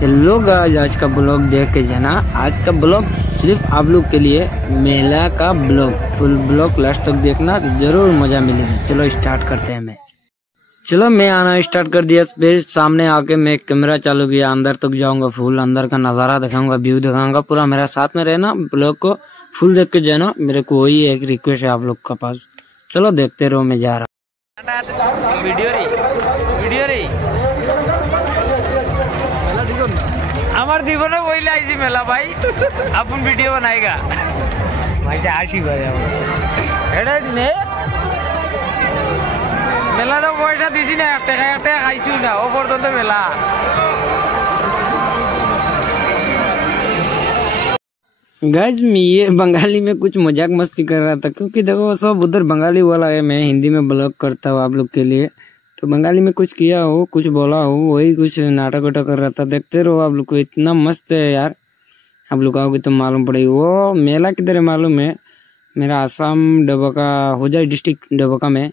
Hello guys, आज का blog देख के जाना। आज का ब्लॉग सिर्फ आप लोग के लिए, मेला का ब्लॉग। फुल ब्लॉग लास्ट तक देखना, जरूर मजा मिलेगा। चलो स्टार्ट करते हैं। चलो मैं आना स्टार्ट कर दिया। फिर सामने आके मैं कैमरा चालू किया, अंदर तक जाऊंगा, फुल अंदर का नजारा दिखाऊंगा, व्यू दिखाऊंगा। पूरा मेरा साथ में रहना, ब्लॉग को फुल देख के जाना। मेरे को वही एक रिक्वेस्ट है आप लोग का पास। चलो देखते रहो, मैं जा रहा আমার জীবনে বইলে আইছি মেলা ভাই, আপন ভিডিও বানাইগা ভাই যা আসি ভাই এটা নে মেলা তো পয়সা দিছি না, এক টাকা খাইছি না ও পর্যন্ত মেলা। गाइस ये बंगाली में कुछ मजाक मस्ती कर रहा था, क्योंकि देखो सब उधर बंगाली वाला है, मैं हिंदी में ब्लॉग करता हूँ आप लोग के लिए। तो बंगाली में कुछ किया हो, कुछ बोला हो, वही कुछ नाटक वाटक कर रहा था। देखते रहो आप लोग को, इतना मस्त है यार। आप लोग आओगे तो मालूम पड़ेगी। वो मेला किधर है मालूम है? मेरा आसाम डबका होजाई डिस्ट्रिक्ट डबका में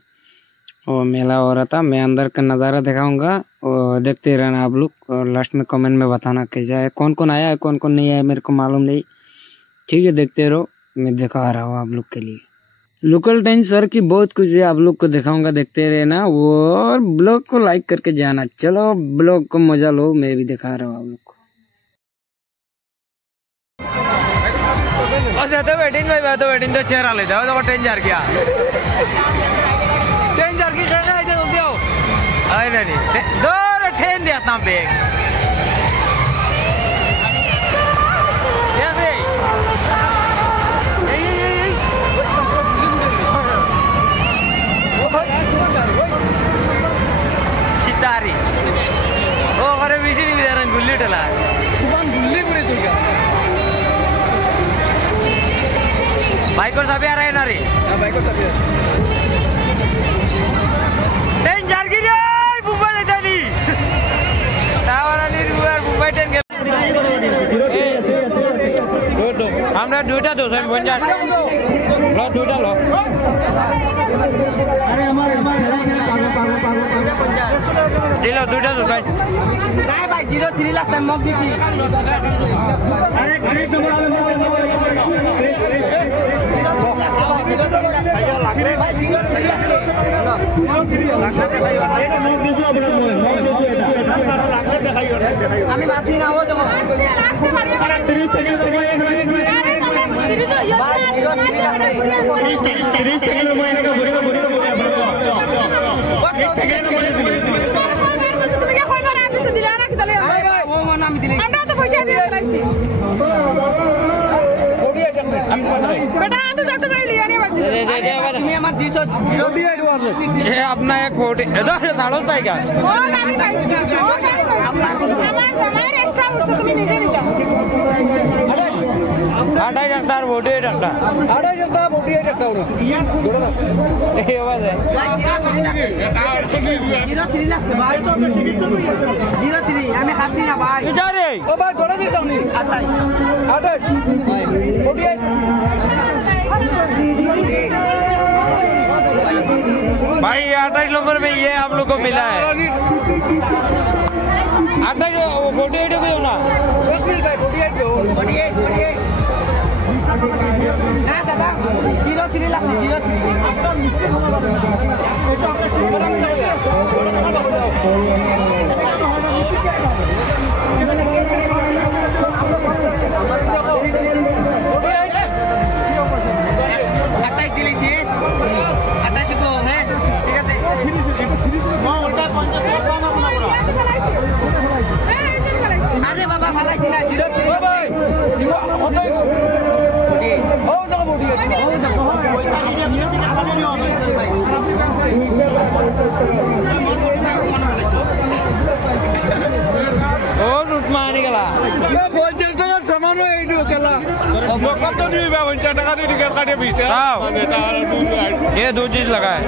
वो मेला हो रहा था। मैं अंदर का नज़ारा दिखाऊंगा और देखते रहना आप लोग, और लास्ट में कमेंट में बताना कैसा है, कौन कौन आया है, कौन कौन नहीं आया, मेरे को मालूम नहीं। ठीक है, देखते रहो, मैं दिखा रहा हूँ आप लोग के लिए। लोकल टाइम सर की बहुत कुछ है, आप लोग को दिखाऊंगा, देखते रहना। और ब्लॉग को लाइक करके जाना। चलो ब्लॉग को मजा लो, मैं भी दिखा रहा हूँ आप लोग को। वेटिंग तो चेहरा ले जाओ तो 10 जार किया 10 जार की करना है तो दियो अरे नहीं दो 10 देता bag Kitari. Oh, kare bisi ni bidaran gulli tela. Bukan gulli kure tu ya. Bike or sabi arah nari. Ya bike or sabi. Ten jar ki jai, bumba deta ni. Tawara ni ruar bumba ten ke. Dua. Hamra dua dah dosan bonjar. Lo dua lo. अरे हमारे दिलो दुटा दुकान काय भाई 03 lakh time मग दिसी अरे खरीद number আমি মাছি না ও দেখো 30 সেকেন্ড अपना एक फोटो साढ़ो का 28 भाई 28 नंबर में ये आप लोग को मिला है। 28 48 को ना 48 ना दादा 03 लाख 03 आपका मिस्टेक होगा अरे बाबा भाला सिला 03 भाई इको होतो इको हो जगह बोडी हो जगह पैसा नहीं नियो की खाली नहीं हो भाई ओ रुट माने गला ये 50 টাকা सामान हो एटू केला अब कत नहीं बा 50 টাকা दे टिकट काटे बीते माने तार ये दो चीज लगा है